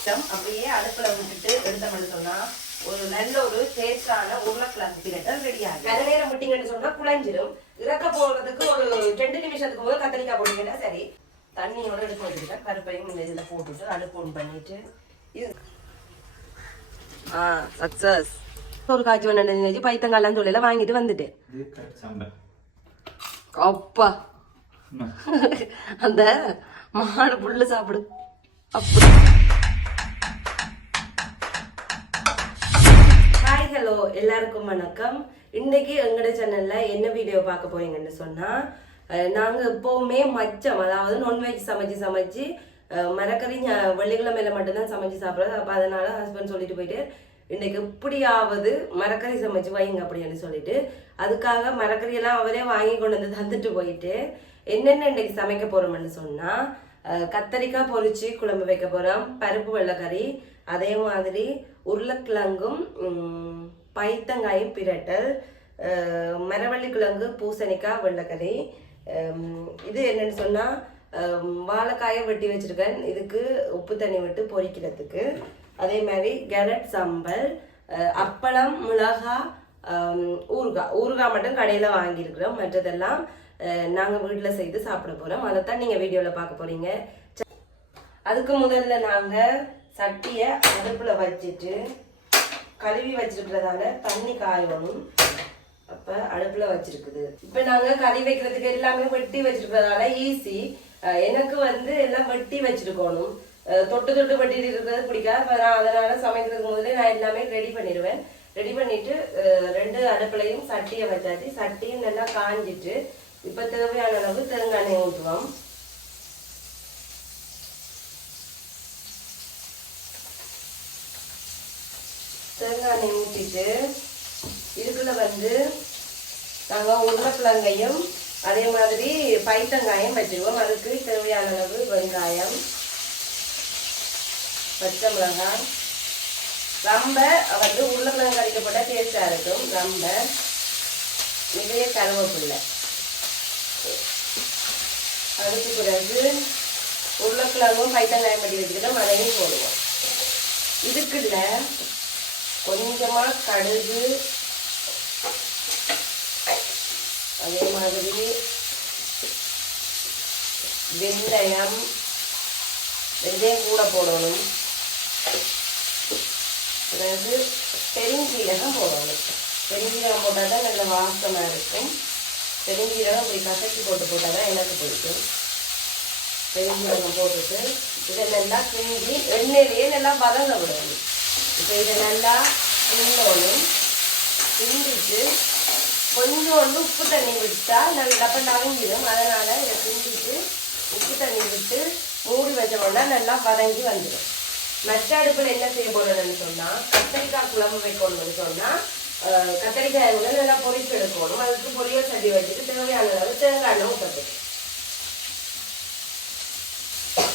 மிச்சம் அப்படியே அடுப்புல விட்டுட்டு எடுத்தோம்னு சொன்னா ஒரு நல்ல ஒரு டேஸ்டான உருளைக்கிழங்கு பிரட்டல் ரெடி ஆகும் கரை நேரம் விட்டீங்கன்னு சொன்னா குழஞ்சிரும். இறக்க போறதுக்கு ஒரு ரெண்டு நிமிஷத்துக்கு முதல் கத்திரிக்காய் போட்டீங்கன்னா சரி. தண்ணியோட எடுத்து வச்சுக்கிட்டேன் கருப்பையும் இந்த இதில் போட்டுட்டு அடுப்பு ஆன் பண்ணிட்டு இது. ஆ சக்சஸ் ஒரு காய்ச்சி வேணும் பைத்தங்காலாம் சொல்லல வாங்கிட்டு வந்துட்டேன் அப்பா. அந்த மாடு புல்லு சாப்பிடு அப்படி. ஹலோ எல்லாருக்கும் வணக்கம். இன்னைக்கு எங்களோட சேனல்ல என்ன வீடியோ பார்க்க போறீங்கன்னு சொன்னா நாங்கள் நாங்க எப்பவுமே மச்சம் அதாவது நான்வெஜ் சமைச்சு சமைச்சு மரக்கறி வெள்ளிக்கிழமையில மட்டும்தான் சமைச்சு சாப்பிடுறது. அப்போ அதனால ஹஸ்பண்ட் சொல்லிட்டு போயிட்டு இன்னைக்கு எப்படியாவது மரக்கறி சமைச்சு வைங்க அப்படின்னு சொல்லிட்டு அதுக்காக மரக்கறி எல்லாம் அவரே வாங்கி கொண்டு வந்து தந்துட்டு போயிட்டு என்னென்ன இன்னைக்கு சமைக்க போறோம்னு சொன்னா கத்தரிக்காய் பொறிச்சு குழம்பு வைக்க போறோம் பருப்பு வெள்ளைக்கறி அதே மாதிரி உருளைக்கிழங்கும் பைத்தங்காயும் பிரட்டல் மரவள்ளி கிழங்கு பூசணிக்காய் வெள்ளைக்கறி இது என்னன்னு சொன்னால் வாழைக்காயை வெட்டி வச்சிருக்கேன். இதுக்கு உப்பு தண்ணி விட்டு பொரிக்கிறதுக்கு. அதே மாதிரி கேரட் சம்பல் அப்பளம் மிளகாய் ஊறுகாய். ஊறுகாய் மட்டும் கடையில் வாங்கியிருக்கிறோம். மற்றதெல்லாம் நாங்கள் வீட்டில் செய்து சாப்பிட போகிறோம் அதைத்தான் நீங்கள் வீடியோவில் பார்க்க போகிறீங்க அதுக்கு முதல்ல நாங்கள் சட்டியை அடுப்பில் வச்சுட்டு கழுவி வச்சிருக்கிறதால தண்ணி காயணும். அப்போ அடுப்பில் வச்சிருக்குது. இப்போ நாங்கள் கறி வைக்கிறதுக்கு எல்லாமே வெட்டி வச்சிருக்கிறதால ஈஸி எனக்கு வந்து எல்லாம் வெட்டி வச்சிருக்கணும். தொட்டு தொட்டு வெட்டிட்டு இருக்கிறது பிடிக்காது. அப்ப நான் அதனால சமைக்கிறதுக்கு முதல்ல நான் எல்லாமே ரெடி பண்ணிடுவேன். ரெடி பண்ணிட்டு ரெண்டு அடுப்புலையும் சட்டியை வச்சாச்சு. சட்டியும் நல்லா காஞ்சிட்டு இப்போ தேவையான அளவு தேங்காய் எண்ணெய் ஊற்றுவோம். தேங்காய் ஊற்றிட்டு இதுக்குள்ள வந்து நாங்கள் உருளைக்கிழங்கையும் அதே மாதிரி பைத்தங்காயம் வச்சுருவோம். அதுக்கு தேவையான அளவு வெங்காயம் பச்சை மிளகாய். ரொம்ப வந்து உருளைக்கிழங்கு கறிக்கப்பட்ட போட்டால் டேஸ்டாக இருக்கும். ரொம்ப நிறைய கருவேப்பில்லை. அதுக்கு பிறகு உருளைக்கிழங்கும் பைத்தங்காயம் பண்ணி வச்சுக்கிட்டோம். அதையும் போடுவோம். இதுக்குள்ள கொஞ்சமாக கடுகு அதே மாதிரி வெந்தயம் வெந்தயம் கூட போடணும். பிறகு பெருஞ்சீரகம் போடணும். பெருஞ்சீரகம் போட்டால் தான் நல்ல வாசமாக இருக்கும். பெருஞ்சீரகம் இப்படி கசக்கி போட்டு போட்டால் தான் எனக்கு பிடிக்கும். பெருஞ்சீரகம் போட்டுட்டு இதை நல்லா கிண்டி எண்ணெயிலேயே நல்லா வதங்க விடணும். இப்போ இதை நல்லா கிண்டணும் கிண்டிட்டு கொஞ்சோண்டு உப்பு தண்ணி விட்டா நல்லா அப்போ நவங்கிடும் அதனால இதை கிண்டிட்டு உப்பு தண்ணி விட்டு மூடி வச்சோம்னா நல்லா வதங்கி வந்துடும் மற்ற அடுப்பில் என்ன செய்ய போறோம்னு சொன்னா கத்தரிக்காய் குழம்பு வைக்கணும்னு சொன்னா அஹ், வந்து நல்லா பொறிச்சு எடுக்கணும். அதுக்கு பொரியல் சட்டி வச்சுட்டு தேவையான அளவு தேங்காய் எண்ணெய் ஊற்றது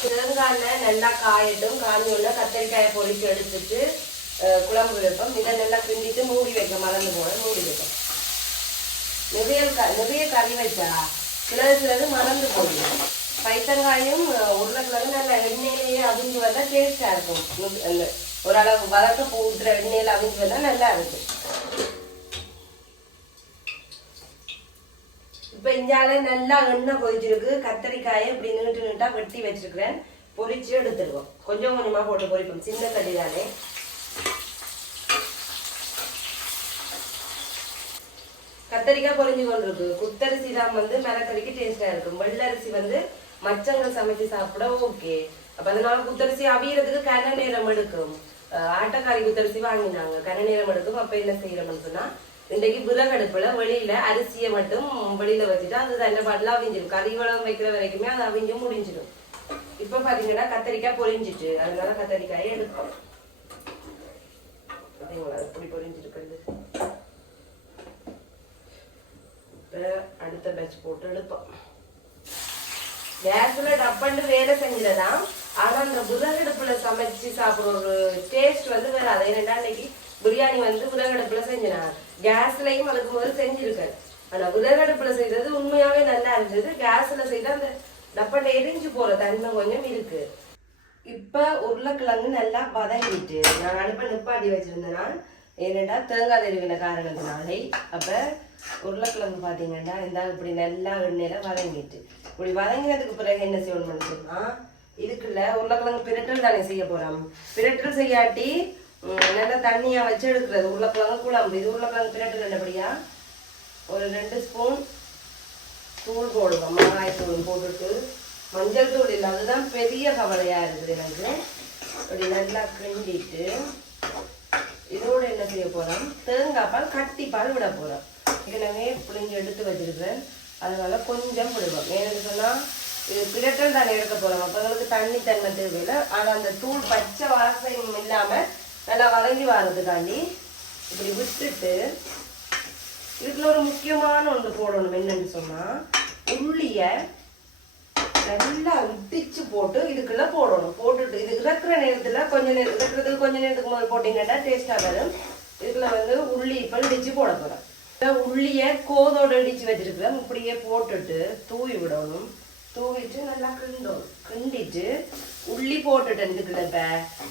தேங்காய் எண்ணெய் நல்லா காயட்டும். காஞ்சோன்னா கத்தரிக்காயை பொறிச்சு எடுத்துட்டு குழம்பு வைப்போம். இதை நல்லா கிண்டிட்டு மூடி வைக்க மறந்து போன மூடி வைப்போம். நிறைய க- நிறைய கறி வச்சா சிலது சிலது மறந்து போயிடும். பைத்தங்காயும் அஹ், உருளைக்கிழங்கு நல்லா எண்ணெயிலேயே அவிஞ்சு வந்தா டேஸ்டாக இருக்கும். அந்த ஓரளவு வதக்க ஊற்றுற எண்ணெயில அவிஞ்சு வந்தா நல்லா இருக்கும். இப்ப இஞ்சால நல்லா எண்ணெய் கொதிச்சிருக்கு. கத்தரிக்காயை இப்படி நீட்டு நீட்டா வெட்டி வச்சிருக்கிறேன். பொரிச்சு எடுத்துருவோம். கொஞ்சம் கொஞ்சமா போட்டு பொரிப்போம் சின்ன கட்டி தானே கத்தரிக்காய் பொழிஞ்சு கொண்டிருக்கு. குத்தரிசி தான் வந்து மிளகறிக்கு டேஸ்டா இருக்கும். வெள்ளரிசி வந்து மச்சங்கள் சமைச்சு சாப்பிட ஓகே அப்ப அதனால குத்தரிசி அவியறதுக்கு கன நேரம் எடுக்கும். ஆட்டக்காரி குத்தரிசி வாங்கினாங்க. கன நேரம் எடுக்கும். அப்ப என்ன செய்யறோம்னு சொன்னா இன்றைக்கு விறகடுப்புல வெளியில அரிசியை மட்டும் வெளியில வச்சுட்டு அது நல்ல பாட்டில் அவிஞ்சிடும் கறி வளம் வைக்கிற வரைக்குமே அது அவிஞ்சு முடிஞ்சிடும். இப்ப பாத்தீங்கன்னா கத்தரிக்காய் பொழிஞ்சிட்டு அதனால கத்தரிக்காயை எடுக்கும் பாத்தீங்களா எப்படி பொரிஞ்சிருக்கிறது அடுத்த பேட்ச் போட்டு எடுப்போம். கேஸ்ல டப்பண்டு வேலை செஞ்சதுதான் ஆனா அந்த விறகடுப்புல சமைச்சு சாப்பிடுற ஒரு டேஸ்ட் வந்து வேற. அதே என்னடா இன்னைக்கு பிரியாணி வந்து விறகடுப்புல செஞ்சினாங்க கேஸ்லயும் அதுக்கு முதல்ல செஞ்சிருக்கேன் ஆனா விறகடுப்புல செய்தது உண்மையாவே நல்லா இருந்தது. கேஸ்ல செய்த அந்த டப்பண்டை எரிஞ்சு போற தன்மை கொஞ்சம் இருக்கு. இப்போ உருளைக்கிழங்கு நல்லா வதங்கிட்டு நான் அடுப்ப நிப்பாட்டி வச்சிருந்தேன் ஏனெண்டா தேங்காய் தெருவின காரணத்தினாலே அப்போ உருளைக்கிழங்கு பார்த்தீங்கன்னா இந்த இப்படி நல்லா எண்ணெயில் வதங்கிட்டு. இப்படி வதங்கினதுக்கு பிறகு என்ன செய்யணும் சொன்னா இதுக்குள்ள உருளைக்கிழங்கு பிரட்டல் தானே செய்ய போகிறோம் பிரட்டல் செய்யாட்டி நல்லா தண்ணியாக வச்சு எடுக்கிறது. உருளைக்கிழங்கு குழம்பு. இது உருளைக்கிழங்கு பிரட்டல் என்னபடியா ஒரு ரெண்டு ஸ்பூன் தூள் போடுவோம். மிளகாய் தூள் போட்டுட்டு மஞ்சள் தூள் இல்லை அதுதான் பெரிய கவலையா இருக்குது எனக்கு. அப்படி நல்லா கிண்டிட்டு இதோட என்ன செய்ய போகிறோம் தேங்காய் பால் கட்டி பால் விட போகிறோம் ஏற்கனவே புளிஞ்சு எடுத்து வச்சிருக்கிறேன் அதனால கொஞ்சம் விடுவோம். ஏன்னு சொன்னால் இது பிரட்டல் தானே எடுக்க போகிறோம் அப்போ எங்களுக்கு தண்ணி தன்மை தேவையில்லை. ஆனால் அந்த தூள் பச்சை வாசனையும் இல்லாமல் நல்லா வதங்கி வர்றதுக்காண்டி இப்படி விட்டுட்டு இதில் ஒரு முக்கியமான ஒன்று போடணும். என்னன்னு சொன்னால் உள்ளியை நல்லா இடிச்சு போட்டு இதுக்குள்ள போடணும். போட்டுட்டு இது இறக்குற நேரத்தில் கொஞ்சம் நேரம் இறக்குறதுக்கு கொஞ்ச நேரத்துக்கு முதல் போட்டிங்கன்னா டேஸ்ட்டாக வரும். இதில் வந்து உள்ளி இப்போ இடிச்சு போட போறேன் இந்த கோதோட இடிச்சு வச்சிருக்கிறேன். இப்படியே போட்டுட்டு தூவி விடணும். தூவிட்டு நல்லா கிண்டும். கிண்டிட்டு உள்ளி போட்டுட்டேன் இதுக்குள்ள இப்போ.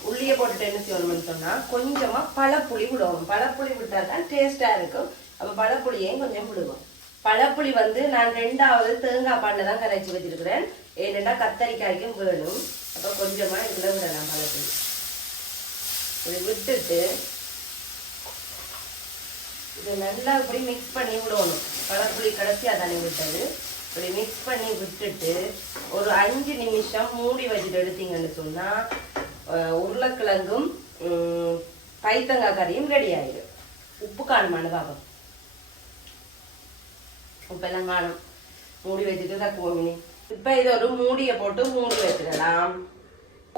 உள்ளியை போட்டுட்டு என்ன செய்யணும்னு சொன்னால் கொஞ்சமாக பழப்புளி விடணும். பழப்புளி விட்டால் தான் டேஸ்ட்டாக இருக்கும். அப்போ பழப்புளியையும் கொஞ்சம் விடுவோம். பழப்புளி வந்து நான் ரெண்டாவது தேங்காய் பாலில் தான் கரைச்சி வச்சிருக்கிறேன். ஏனெண்டா கத்தரிக்காய்க்கும் வேணும். அப்போ கொஞ்சமாக இதில் விடலாம் பழத்தில் இது விட்டுட்டு இது நல்லா இப்படி மிக்ஸ் பண்ணி விடணும். பழப்புளி கடைசியாக தானே விட்டது. இப்படி மிக்ஸ் பண்ணி விட்டுட்டு ஒரு அஞ்சு நிமிஷம் மூடி வச்சுட்டு எடுத்தீங்கன்னு சொன்னால் உருளைக்கிழங்கும் பைத்தங்காய் கறியும் ரெடி ஆயிடும். உப்பு காணுமான்னு பார்ப்போம். உப்பெல்லாம் காணும். மூடி வச்சுட்டு தக்குவோம் இப்போ இது ஒரு மூடியை போட்டு மூடி வச்சிடலாம்.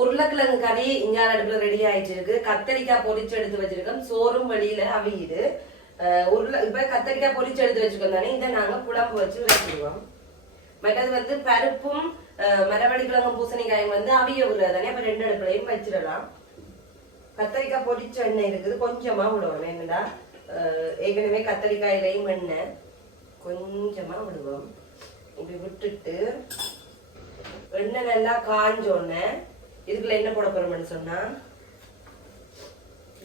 உருளைக்கிழங்கு கறி இஞ்சான அடுப்பில் ரெடி ஆயிட்டு இருக்கு. கத்தரிக்காய் பொரிச்சு எடுத்து வச்சிருக்கோம். சோறும் வெளியில அவியுது. உருளை இப்போ கத்தரிக்காய் பொரிச்சு எடுத்து வச்சுக்கோம் தானே. இதை நாங்கள் குழம்பு வச்சு வச்சிருவோம். மற்றது வந்து பருப்பும் அஹ் மரவள்ளி கிழங்கும் பூசணிக்காயும் வந்து அவிய உருளை தானே. இப்போ ரெண்டு அடுப்புலையும் வச்சிடலாம். கத்தரிக்காய் பொரிச்ச எண்ணெய் இருக்குது. கொஞ்சமாக விடுவோம். என்னடா ஏற்கனவே கத்தரிக்காயிலையும் எண்ணெய். கொஞ்சமாக விடுவோம். இப்படி விட்டுட்டு எண்ணெய் நல்லா காஞ்சோடனே இதுக்குள்ள என்ன போட போறோம்னு சொன்னா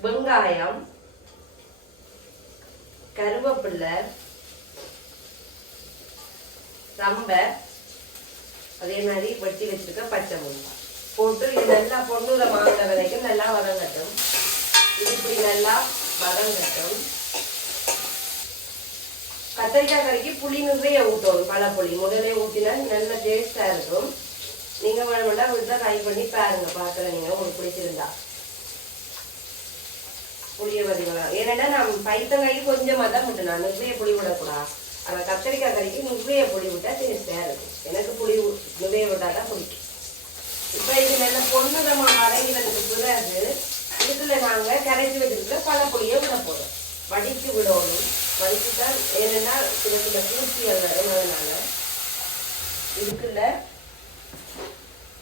வெங்காயம் கருவேப்பிள்ளை ரம்ப அதே மாதிரி வெட்டி வச்சிருக்க பச்சை மிளகாய் போட்டு இது நல்லா பொண்ணுல மாங்குற வரைக்கும் நல்லா வதங்கட்டும். இது இப்படி நல்லா வதங்கட்டும். கத்திரிக்காய் கறிக்கு புளி நிறைய ஊற்றணும் பழப்புளி முதலே ஊற்றினா நல்ல டேஸ்டா இருக்கும். நீங்க வேணுமெண்டா வீட்டில் ட்ரை பண்ணி பாருங்க பார்க்குறேன் நீங்கள் உங்களுக்கு பிடிச்சிருந்தா. புளிய பார்த்தீங்களா ஏன்னா நான் பைத்தங்காய்க்கு கொஞ்சமாக தான் விட்டு நான் நிறைய புளி விடக்கூடாது. ஆனால் கத்திரிக்காய் கறிக்கு நிறைய புளி விட்டால் டேஸ்டாக இருக்கும். எனக்கு புளி நிறைய விட்டால் தான் பிடிக்கும். இப்போ இது நல்ல பொண்ணுதமாக வதங்கினதுக்கு பிறகு இதுக்குள்ள நாங்கள் கரைச்சி வச்சிருக்கிற பல புளியை விட போகிறோம் வடித்து விடணும். வடித்து தான் ஏன்னா சில சில பூச்சிகள் வரும் அதனால இதுக்குள்ள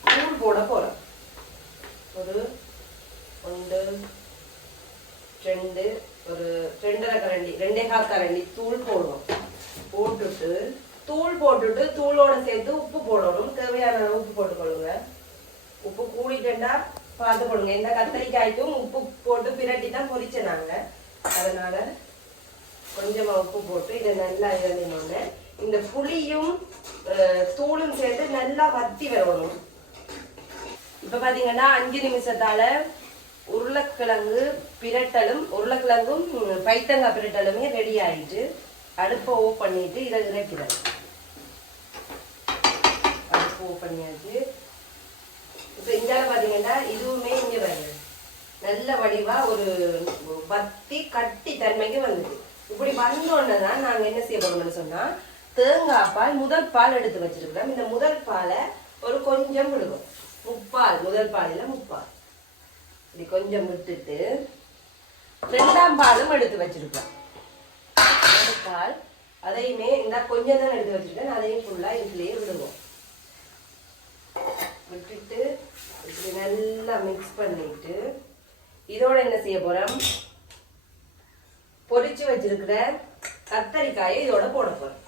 தூள் போட போகிறோம் ஒரு ஒன்று ரெண்டு ஒரு ரெண்டரை கரண்டி ரெண்டே கால் கரண்டி தூள் போடுவோம். போட்டுட்டு தூள் போட்டுட்டு தூளோட சேர்த்து உப்பு போடணும். தேவையான உப்பு போட்டுக்கொள்ளுங்க. உப்பு கூடிட்டேன்னா பார்த்து போடுங்க இந்த கத்திரிக்காய்க்கும் உப்பு போட்டு பிரட்டி தான் பொரிச்சேன் அதனால கொஞ்சமாக உப்பு போட்டு இதை நல்லா இறங்கினோடனே இந்த புளியும் அஹ், தூளும் சேர்த்து நல்லா வத்தி வரணும் இப்போ பார்த்தீங்கன்னா அஞ்சு நிமிஷத்தால உருளைக்கிழங்கு பிரட்டலும் உருளைக்கிழங்கும் பைத்தங்காய் பிரட்டலுமே ரெடி ஆயிட்டு அடுப்பை ஓப் பண்ணிட்டு இதை இறக்கிறேன். அடுப்பு ஓ பண்ணியாச்சு. இப்போ இந்தால பார்த்தீங்கன்னா இதுவுமே இங்கே வருது நல்ல வடிவா ஒரு வத்தி கட்டி தன்மைக்கு வந்தது இப்படி வந்தோடனே தான் நாங்க என்ன செய்ய போறோம்னு சொன்னா தேங்காய் பால் முதல் பால் எடுத்து வச்சிருக்கிறோம். இந்த முதல் பாலை ஒரு கொஞ்சம் விடுவோம் முப்பால் முதல் பாலில் முப்பால். இப்படி கொஞ்சம் விட்டுட்டு ரெண்டாம் பாலும் எடுத்து வச்சிருக்கோம் பால் அதையுமே இந்த கொஞ்சம் தான் எடுத்து வச்சிருக்கேன் அதையும் ஃபுல்லாக இதுலேயே விடுவோம். விட்டுட்டு இப்படி நல்லா மிக்ஸ் பண்ணிட்டு இதோட என்ன செய்ய போகிறோம் பொரிச்சு வச்சிருக்கிற கத்தரிக்காயை இதோட போட போறோம்.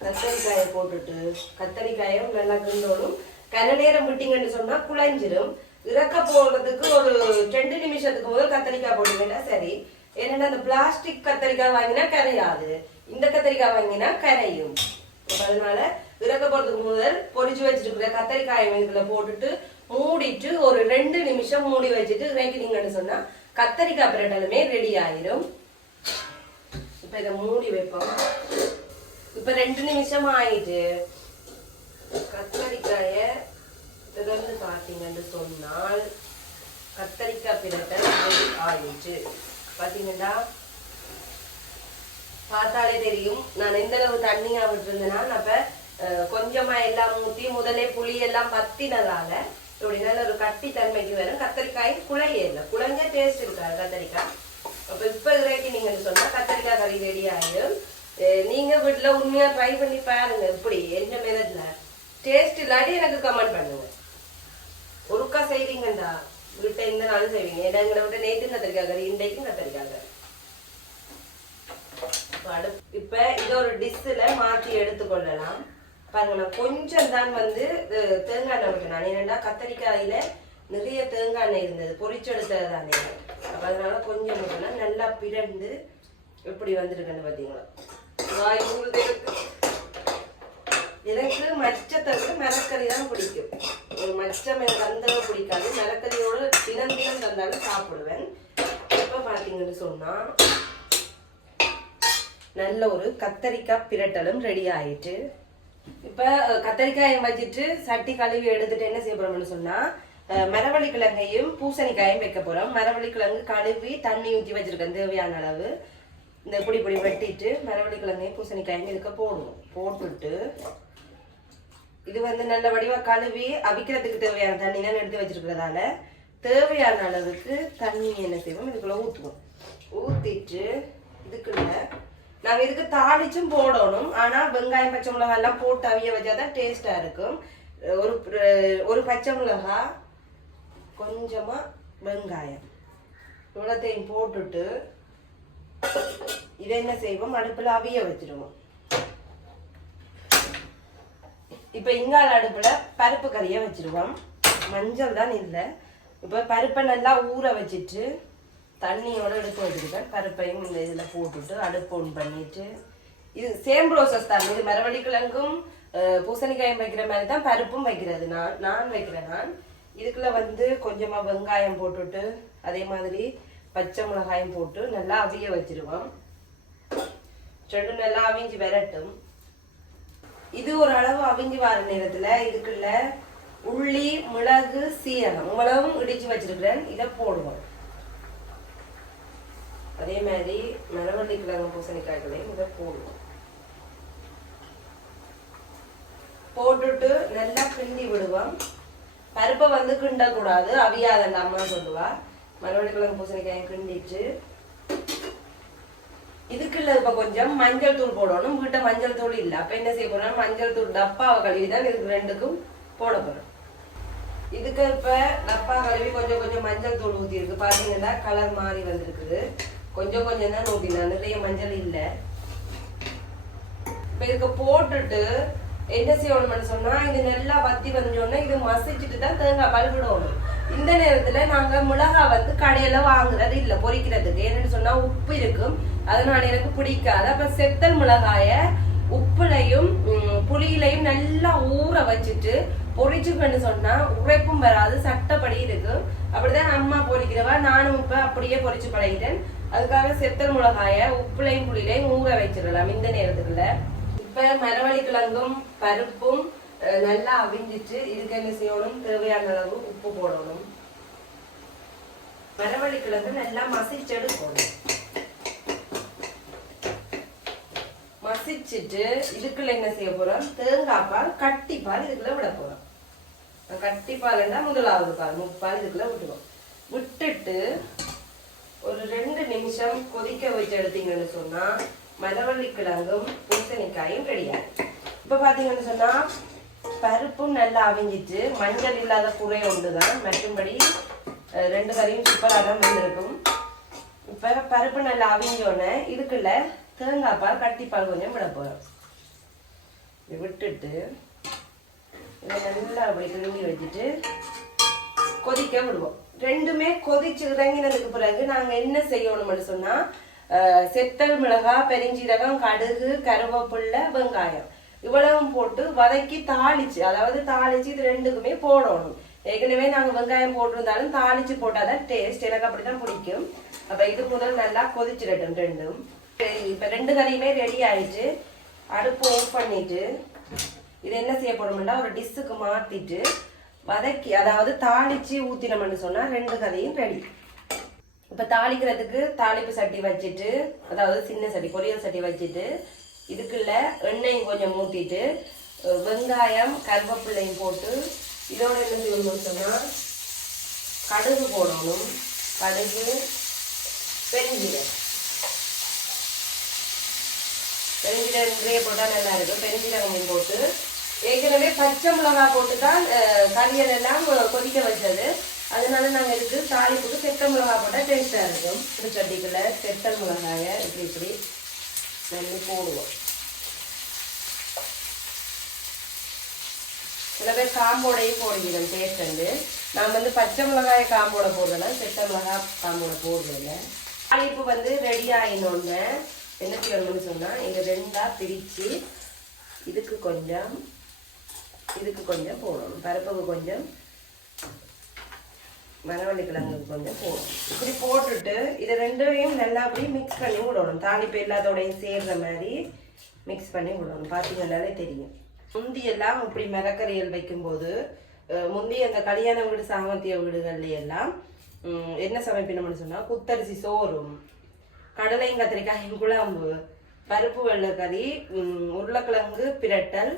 கத்தரிக்காயை போட்டுட்டு கத்தரிக்காயும் நல்லா கிண்டோடும் கன நேரம் விட்டீங்கன்னு சொன்னா குழஞ்சிரும் இறக்க போறதுக்கு ஒரு ரெண்டு நிமிஷத்துக்கு முதல் கத்தரிக்காய் போட்டீங்கன்னா சரி. ஏன்னா அந்த பிளாஸ்டிக் கத்தரிக்காய் வாங்கினா கரையாது. இந்த கத்தரிக்காய் வாங்கினா கரையும். அதனால இறக்க போறதுக்கு முதல் பொரிச்சு வச்சிருக்கிற கத்தரிக்காயை இதுல போட்டுட்டு மூடிட்டு ஒரு ரெண்டு நிமிஷம் மூடி வச்சுட்டு இறக்கினீங்கன்னு சொன்னா கத்தரிக்காய் பிரட்டலுமே ரெடி ஆயிரும். இப்ப இதை மூடி வைப்போம். இப்ப ரெண்டு நிமிஷம் ஆயிட்டு கத்தரிக்காய திறந்து பார்த்தீங்கன்னு சொன்னால் கத்தரிக்காய் பிரட்டல் ரெடி ஆயிடுச்சு. பாத்தீங்கன்னா பார்த்தாலே தெரியும். நான் எந்த அளவு தண்ணியா விட்டுருந்தேன்னா அப்ப கொஞ்சமா எல்லாம் ஊத்தி முதலே புளி எல்லாம் பத்தினதால இப்படி நல்ல ஒரு கட்டி தன்மைக்கு வரும் கத்தரிக்காய் குழைய இல்லை குழஞ்ச டேஸ்ட் இருக்காது கத்தரிக்காய் அப்ப இப்ப இறக்கி நீங்க சொன்னா கத்தரிக்காய் கறி ரெடி ஆயிடும் நீங்க வீட்டுல உண்மையா ட்ரை பண்ணி பாருங்க இப்படி என்ன மெதட்ல டேஸ்ட் இல்லாட்டி எனக்கு கமெண்ட் பண்ணுங்க ஒருக்கா செய்வீங்கண்டா வீட்டை இந்த நாளும் செய்வீங்க ஏன்னா எங்களை விட்டு நேற்று கத்திரிக்காய் கறி இன்றைக்கும் கத்திரிக்காய் கறி இப்ப இது ஒரு டிஷ்ல மாத்தி எடுத்துக்கொள்ளலாம் பாருங்களேன் கொஞ்சம் தான் வந்து தேங்காய் எண்ணெய் விட்டேன் நான் என்னென்னா கத்தரிக்காயில நிறைய தேங்காய் எண்ணெய் இருந்தது. பொரிச்செடுத்தது தானே அப்போ அதனால கொஞ்சம் விட்டேன்னா நல்லா பிறண்டு எப்படி வந்திருக்குன்னு பார்த்தீங்களா வாய் எனக்கு. மச்சத்தை விட மரக்கறி தான் பிடிக்கும். ஒரு மச்சம் எனக்கு அந்தளவு பிடிக்காது. மரக்கறியோட தினம் தினம் தந்தாலும் சாப்பிடுவேன். எப்போ பார்த்தீங்கன்னு சொன்னால் நல்ல ஒரு கத்தரிக்காய் பிரட்டலும் ரெடி ஆயிட்டு இப்போ கத்தரிக்காயை வச்சுட்டு சட்டி கழுவி எடுத்துட்டு என்ன செய்ய போறோம்னு சொன்னா மரவள்ளி கிழங்கையும் பூசணிக்காயும் வைக்க போறோம். மரவள்ளி கிழங்கு கழுவி தண்ணி ஊற்றி வச்சிருக்கேன் தேவையான அளவு. இந்த பொடி பொடி வெட்டிட்டு மரவள்ளி கிழங்கையும் பூசணிக்காயும் இதுக்கு போடுவோம். போட்டுட்டு இது வந்து நல்ல வடிவா கழுவி அவிக்கிறதுக்கு தேவையான தண்ணி தான் எடுத்து வச்சிருக்கிறதால தேவையான அளவுக்கு தண்ணி என்ன செய்வோம் இதுக்குள்ள ஊற்றுவோம் ஊத்திட்டு இதுக்குள்ள நாங்க இதுக்கு தாளிச்சும் போடணும். ஆனா வெங்காயம் பச்சை மிளகாய் எல்லாம் போட்டு அவிய வச்சாதான் டேஸ்டா இருக்கும். ஒரு ஒரு பச்சை மிளகாய் கொஞ்சமா வெங்காயம். இவ்வளோத்தையும் போட்டுட்டு இதை என்ன செய்வோம்? அடுப்புல அவிய வச்சிருவோம் இப்ப இங்கால அடுப்புல பருப்பு கறியை வச்சிருவோம். மஞ்சள் தான் இல்லை. இப்ப பருப்பை நல்லா ஊற வச்சுட்டு தண்ணியோடு எடுத்து வச்சுருக்கேன். பருப்பையும் இந்த இதில் போட்டுட்டு அடுப்பு ஒன் பண்ணிட்டு இது சேம் ப்ரோசஸ் தான். இது மரவள்ளி கிழங்கும் பூசணிக்காயும் வைக்கிற மாதிரி தான் பருப்பும் வைக்கிறது. நான் நான் வைக்கிறேன் நான். இதுக்குள்ள வந்து கொஞ்சமாக வெங்காயம் போட்டுட்டு அதே மாதிரி பச்சை மிளகாயும் போட்டு நல்லா அவிய வச்சிருவோம். ரெண்டு நல்லா அவிஞ்சு விரட்டும். இது ஒரு அளவு அவிஞ்சு வர நேரத்தில் இதுக்குள்ள உள்ளி மிளகு சீரகம் மிளகும் இடிச்சு வச்சிருக்கிறேன். இதை போடுவோம். அதே மாதிரி மரவள்ளி கிழங்கு பூசணிக்காய்களையும் இதை போடுவோம். போட்டுட்டு நல்லா கிண்டி விடுவோம். பருப்பை வந்து கிண்டக்கூடாது. அவியாதண்ட அம்மா சொல்லுவா. மரவள்ளி கிழங்கு பூசணிக்காயும் கிண்டிட்டு இதுக்குள்ள இப்ப கொஞ்சம் மஞ்சள் தூள் போடணும். வீட்டை மஞ்சள் தூள் இல்ல. அப்ப என்ன செய்ய போறோம்? மஞ்சள் தூள் டப்பாவை கழுவி தான் இதுக்கு ரெண்டுக்கும் போட போறோம். இதுக்கு இப்ப டப்பா கழுவி கொஞ்சம் கொஞ்சம் மஞ்சள் தூள் ஊத்தி இருக்கு பாத்தீங்கன்னா கலர் மாறி வந்திருக்குது. கொஞ்சம் கொஞ்சம் தான் ஊத்தினா நிறைய மஞ்சள் இல்ல. இப்ப இதுக்கு போட்டுட்டு என்ன செய்யணும்னு சொன்னா இது நல்லா வத்தி வந்தோடனே இது மசிச்சுட்டு தான் தேங்காய் பால் விடணும். இந்த நேரத்துல நாங்க மிளகாய் வந்து கடையில வாங்குறது இல்ல பொரிக்கிறதுக்கு என்னன்னு சொன்னா உப்பு இருக்கும். அதனால எனக்கு பிடிக்காது. அப்ப செத்தல் மிளகாய உப்புலையும் புளியிலையும் நல்லா ஊற வச்சுட்டு பொரிச்சுக்கன்னு சொன்னா உரைப்பும் வராது சட்டப்படி இருக்கும். அப்படிதான் அம்மா பொறிக்கிறவா நானும் இப்ப அப்படியே பொரிச்சு பழகிட்டேன். அதுக்காக செத்தல் மிளகாய உப்புலையும் புளியிலையும் ஊற வச்சிடலாம் இந்த நேரத்துக்குள்ள. இப்ப மரவள்ளி கிழங்கும் பருப்பும் அஹ், நல்லா அவிஞ்சிட்டு இதுக்கு என்ன செய்யணும்? தேவையான அளவு உப்பு போடணும். மரவள்ளி கிழங்கு நல்லா மசிச்செடுக்கணும் மசிச்சுட்டு இதுக்குள்ள என்ன செய்ய போறோம்? தேங்காய் பால் கட்டி பால் இதுக்குள்ள விட போறோம். கட்டி பால்னா முதலாவது பால் முப்பால் இதுக்குள்ள விட்டுவோம் விட்டுட்டு ஒரு ரெண்டு நிமிஷம் கொதிக்க வச்சு எடுத்தீங்கன்னு சொன்னால் மரவள்ளி கிழங்கும் பூசணிக்காயும் ரெடியாகும் இப்போ பார்த்தீங்கன்னு சொன்னால் பருப்பும் நல்லா அவிஞ்சிட்டு மஞ்சள் இல்லாத குறை ஒன்றுதான். மற்றும்படி ரெண்டு கறியும் சூப்பராக தான் வந்திருக்கும். இப்போ பருப்பு நல்லா அவிஞ்சோடனே இதுக்குள்ள தேங்காய் பால் கட்டிப்பால் கொஞ்சம் விட போகிறோம் இப்படி விட்டுட்டு இதை நல்லா அப்படி கிளம்பி வச்சுட்டு கொதிக்க விடுவோம். ரெண்டுமே கொதிச்சு இறங்கினதுக்கு பிறகு நாங்க என்ன செய்யணும்னு சொன்னா செத்தல் மிளகாய் பெருஞ்சீரகம் கடுகு கருவேப்பிள்ளை வெங்காயம். இவ்வளவும் போட்டு வதக்கி தாளிச்சு அதாவது தாளிச்சு இது ரெண்டுக்குமே போடணும். ஏற்கனவே நாங்க வெங்காயம் போட்டிருந்தாலும் தாளிச்சு போட்டாதான் டேஸ்ட் எனக்கு அப்படிதான் பிடிக்கும். அப்ப இது முதல் நல்லா கொதிச்சிடட்டும் ரெண்டும். இப்ப ரெண்டு கறியுமே ரெடி ஆயிடுச்சு. அடுப்பு ஆஃப் பண்ணிட்டு இது என்ன செய்ய ஒரு டிஷ்ஷுக்கு மாத்திட்டு வதக்கி அதாவது தாளிச்சு ஊத்தினோம்னு சொன்னா ரெண்டு கதையும் ரெடி இப்ப தாளிக்கிறதுக்கு தாளிப்பு சட்டி வச்சுட்டு அதாவது சின்ன சட்டி பொரியல் சட்டி வச்சுட்டு இதுக்குள்ள எண்ணெயும் கொஞ்சம் ஊத்திட்டு வெங்காயம் கருவேப்பிள்ளையும் போட்டு இதோட என்ன செய்யணும்னு சொன்னா கடுகு போடணும். கடுகு பெருஞ்சீரகம். பெருஞ்சீரகம் போட்டால் நல்லா இருக்கும். பெருஞ்சீரகம் போட்டு ஏற்கனவே பச்சை மிளகாய் போட்டு தான் கறியல் எல்லாம் கொதிக்க வச்சது. அதனால நாங்கள் இதுக்கு தாளிப்புக்கு செத்த மிளகா போட்டால் டேஸ்ட்டாக இருக்கும். இந்த சட்டிக்குள்ள செத்த மிளகாயை இப்படி இப்படி நெல்லி போடுவோம். சில பேர் காம்போடையும் போடுகிறோம் டேஸ்ட் வந்து நான் வந்து பச்சை மிளகாய காம்போட போடுறேன் செத்த மிளகாய் காம்போட போடுறதில்ல தாளிப்பு வந்து ரெடி ஆயினோடனே என்ன செய்யணும்னு சொன்னால் இங்கே ரெண்டாக பிரித்து இதுக்கு கொஞ்சம் இதுக்கு கொஞ்சம் போடணும். பருப்புக்கு கொஞ்சம் மரவள்ளி கிழங்குக்கு கொஞ்சம் போடணும். இப்படி போட்டுட்டு இதை ரெண்டையும் நல்லா அப்படியே மிக்ஸ் பண்ணி விடணும். தாளிப்பு எல்லாத்தோடையும் சேர்ற மாதிரி மிக்ஸ் பண்ணி விடணும். பார்த்தீங்கன்னாலே தெரியும். முந்தி எல்லாம் இப்படி மரக்கறிகள் வைக்கும்போது முந்தி அந்த கல்யாண வீடு சாமர்த்திய வீடுகள்ல எல்லாம் என்ன சமைப்பினோம்னு சொன்னால் குத்தரிசி சோறும் கடலையும் கத்திரிக்காயும் குழம்பு பருப்பு வெள்ளைக்கறி உருளைக்கிழங்கு பிரட்டல்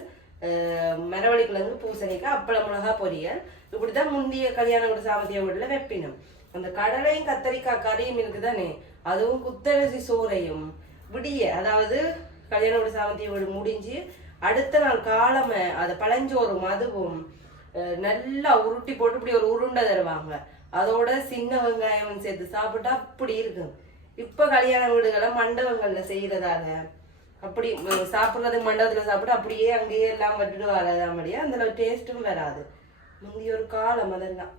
மரவள்ளி கிழங்கு பூசணிக்காய் அப்பள மிளகா பொரியல். இப்படிதான் முந்தைய கல்யாண வீடு சாமந்திய வீட்டில் வைப்பினோம். அந்த கடலையும் கத்தரிக்காய் கறியும் இருக்குதானே? அதுவும் குத்தரிசி சோறையும். விடிய அதாவது கல்யாண வீடு சாமந்திய வீடு முடிஞ்சு அடுத்த நாள் காலமை அதை பழஞ்சோறும் அதுவும் நல்லா உருட்டி போட்டு இப்படி ஒரு உருண்டை தருவாங்க. அதோட சின்ன வெங்காயம் சேர்த்து சாப்பிட்டா அப்படி இருக்கும். இப்ப கல்யாண வீடுகளை மண்டபங்கள்ல செய்கிறதால அப்படி சாப்பிட்றது மண்டபத்தில் மண்டபத்துல சாப்பிட்டு அப்படியே அங்கேயே எல்லாம் விட்டுட்டு வராத முடியாது அந்த டேஸ்ட்டும் வராது. முந்தைய ஒரு காலம் அதெல்லாம்.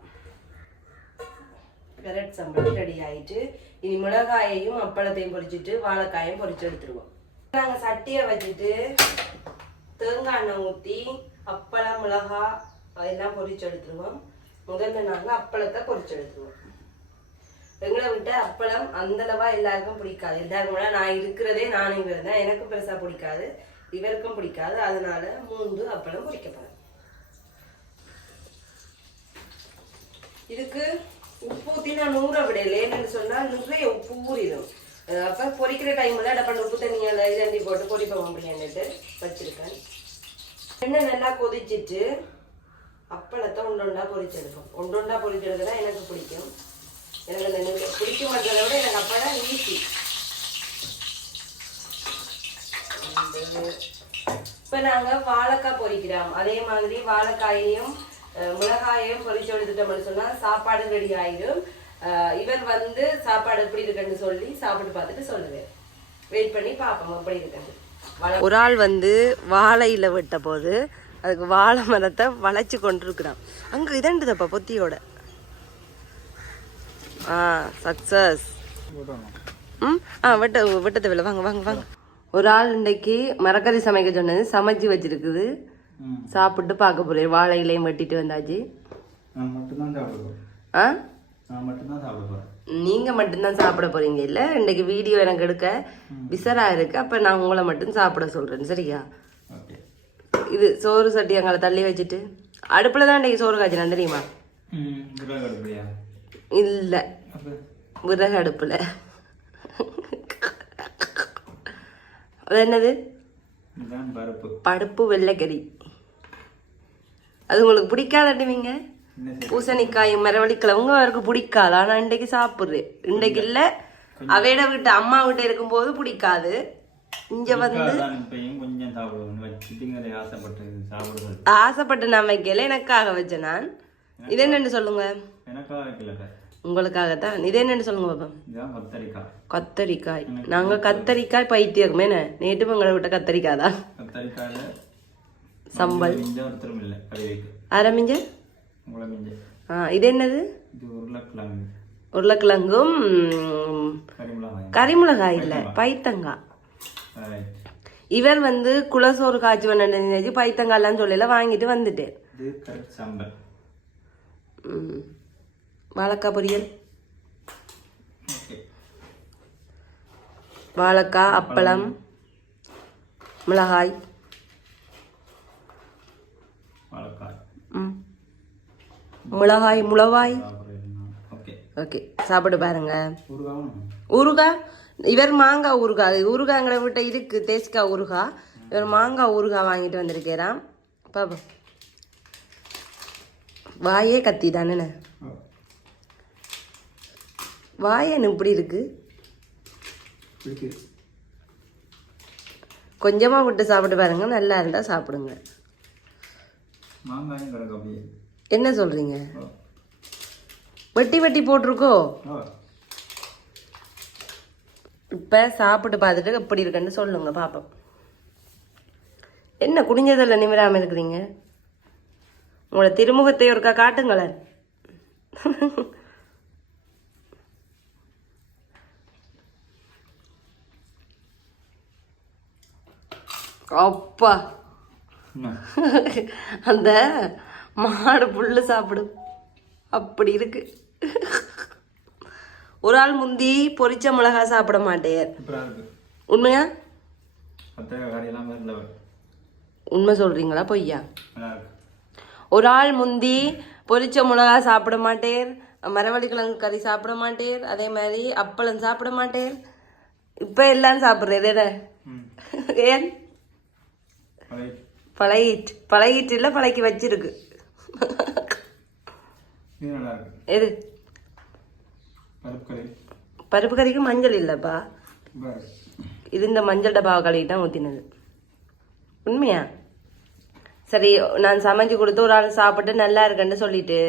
பெரட் சம்பளம் ரெடி ஆயிட்டு இனி மிளகாயையும் அப்பளத்தையும் பொரிச்சிட்டு வாழைக்காயும் பொரிச்சு எடுத்துருவோம். நாங்க சட்டியை வச்சுட்டு தேங்காய் எண்ணெய் ஊற்றி அப்பளம் மிளகாய் அதெல்லாம் பொரிச்சு எடுத்துருவோம். முதல்ல நாங்கள் அப்பளத்தை பொரிச்சு எடுத்துருவோம். எங்களை விட்டு அப்பளம் அந்தளவா எல்லாருக்கும் பிடிக்காது. எல்லாருக்கும் நான் இருக்கிறதே நானுங்கிறது தான். எனக்கும் பெருசா பிடிக்காது. இவருக்கும் பிடிக்காது. அதனால மூன்று அப்பளம் பிடிக்கப்படும் இதுக்கு உப்பு ஊற்றி நான் நூற விடலேன்னு சொன்னால் நிறைய உப்பு ஊறிடும். அப்போ பொறிக்கிற பொரிக்கிற டைம்ல டப்பான உப்பு தண்ணியால இதண்டி போட்டு பொறிப்போம் அப்படின்னுட்டு வச்சிருக்கேன். எண்ணெய் நல்லா கொதிச்சிட்டு அப்பளத்தை ஒண்டொண்டா பொரிச்செடுப்போம் ஒண்டொண்டா பொறிச்செடுக்க தான் எனக்கு பிடிக்கும். எனக்கு அந்த பிடிக்க மாட்டதை விட எனக்கு அப்பளம் ஈஸி இப்போ நாங்கள் வாழைக்காய் பொறிக்கிறோம். அதே மாதிரி வாழைக்காயையும் மிளகாயையும் பொறிச்சு எடுத்துட்டோம்னு சொன்னால் சாப்பாடு ரெடி ஆயிடும் இவர் வந்து சாப்பாடு எப்படி இருக்குன்னு சொல்லி சாப்பிட்டு பார்த்துட்டு சொல்லுவேன். வெயிட் பண்ணி பார்ப்போம் எப்படி இருக்குன்னு. ஒரு ஆள் வந்து வாழையில் விட்ட போது அதுக்கு வாழை மரத்தை வளைச்சு கொண்டிருக்கிறான். அங்கே இதண்டுதப்பா பொத்தியோட. ஆ சக்சஸ் ம்? ஆ வெட்ட வெட்ட தேவையில்ல வாங்க வாங்க வாங்க. ஒரு ஆள் இன்னைக்கு மரக்கறி சமைக்க சொன்னது சமைச்சு வச்சிருக்குது. சாப்பிட்டு பார்க்க போறேன். வாழை இலையும் வெட்டிட்டு வந்தாச்சு. ஆ? நீங்க மட்டும்தான் சாப்பிட போறீங்க? இல்ல இன்னைக்கு வீடியோ எனக்கு எடுக்க விசரா இருக்கு. அப்ப நான் உங்களை மட்டும் சாப்பிட சொல்றேன். சரியா? இது சோறு சட்டி அங்கே தள்ளி வச்சுட்டு அடுப்புல தான் இன்னைக்கு சோறு காய்ச்சினா தெரியுமா? இல்ல. விறகு அடுப்புல அது என்னது? பருப்பு. வெள்ளைக்கறி. அது உங்களுக்கு பிடிக்காதட்டுவீங்க பூசணிக்காயும் மரவள்ளிக்கிழங்கும் அவருக்கு பிடிக்காது. ஆனா இன்றைக்கு சாப்பிடுறேன். இன்றைக்கு இல்ல. அவையிட வீட்டு அம்மா வீட்டு இருக்கும்போது பிடிக்காது. இங்க வந்து ஆசைப்பட்டு சாப்பிடுறது. நான் வைக்கல. எனக்காக வச்சேன் நான். இது என்னன்னு சொல்லுங்க. வைக்கல உங்களுக்காகத்தான். இது என்னன்னு சொல்லுங்க பாப்பா. கத்தரிக்காய். கத்தரிக்காய். நாங்க கத்தரிக்காய். பைத்தியக்குமே நேற்று உங்களை விட்ட கத்தரிக்காய் தான் சம்பல். மிஞ்ச ஒருத்தரும் இல்லை கறி வைக்க. ஆரம்பிங்க உங்களை மிஞ்ச ஆ இது என்னது? உருளைக்கிழங்கும் கறிமிளகாய் இல்லை பைத்தங்காய். இவர் வந்து குலசோறு காய்ச்சி பண்ணி பைத்தங்காய்லாம் சொல்லல வாங்கிட்டு வந்துட்டு இது கரெக்ட் சம்பல் ம். வாழைக்காய் பொரியல். வாழைக்காய் அப்பளம் மிளகாய். மிளகாய் முளவாய் ஓகே. சாப்பிட்டு பாருங்க. ஊறுகாய் இவர் மாங்காய் ஊறுகாய் ஊறுகாய்ங்கிற விட்ட இருக்கு தேசிக்காய் ஊறுகாய் இவர் மாங்காய் ஊறுகாய் வாங்கிட்டு வந்திருக்கிறான் பாப்போம். வாயே கத்தி தானே ஓ வாயன்னு இப்படி இருக்கு. கொஞ்சமாக விட்டு சாப்பிட்டு பாருங்க நல்லா இருந்தால் சாப்பிடுங்க. என்ன சொல்கிறீங்க வெட்டி வெட்டி போட்டிருக்கோ? இப்போ சாப்பிட்டு பார்த்துட்டு எப்படி இருக்குன்னு சொல்லுங்க பாப்போம். என்ன குடிஞ்சதில் நிமிராமல் இருக்கிறீங்க? உங்களோட திருமுகத்தை ஒருக்கா காட்டுங்களேன். அப்பா. அந்த மாடு புல்லு சாப்பிடும் அப்படி இருக்கு. ஒரு ஆள் முந்தி பொரிச்ச மிளகா சாப்பிட மாட்டேன். உண்மையா? உண்மை சொல்றீங்களா பொய்யா? ஒரு ஆள் முந்தி பொரிச்ச மிளகா சாப்பிட மாட்டேர் மரவள்ளி கிழங்கு கறி சாப்பிட மாட்டேர் அதே மாதிரி அப்பளம் சாப்பிட மாட்டேர் இப்போ எல்லாம் ம். ஏன்? பழகிட்டு. பழகிட்டு இல்லை பழக்கி வச்சிருக்கு. எது? பருப்பு கறி பருப்பு கறிக்கு மஞ்சள் இல்லைப்பா. இது இந்த மஞ்சள் டப்பாவை கழுவி தான் ஊற்றினது உண்மையா? சரி நான் சமைச்சு கொடுத்து ஒரு ஆள் சாப்பிட்டு நல்லா இருக்குன்னு சொல்லிட்டு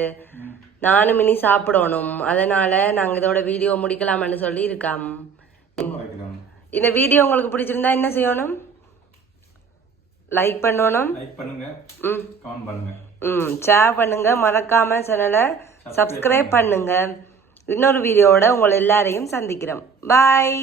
நானும் இனி சாப்பிடணும். அதனால நாங்கள் இதோட வீடியோ முடிக்கலாம்னு சொல்லி இருக்காம் இந்த வீடியோ உங்களுக்கு பிடிச்சிருந்தா என்ன செய்யணும்? லைக் பண்ணணும். லைக் பண்ணுங்க. ம். கமெண்ட் பண்ணுங்க. ம். ஷேர் பண்ணுங்க. மறக்காம சேனலை சப்ஸ்கிரைப் பண்ணுங்க. இன்னொரு வீடியோவோட உங்களை எல்லாரையும் சந்திக்கிறோம். பாய்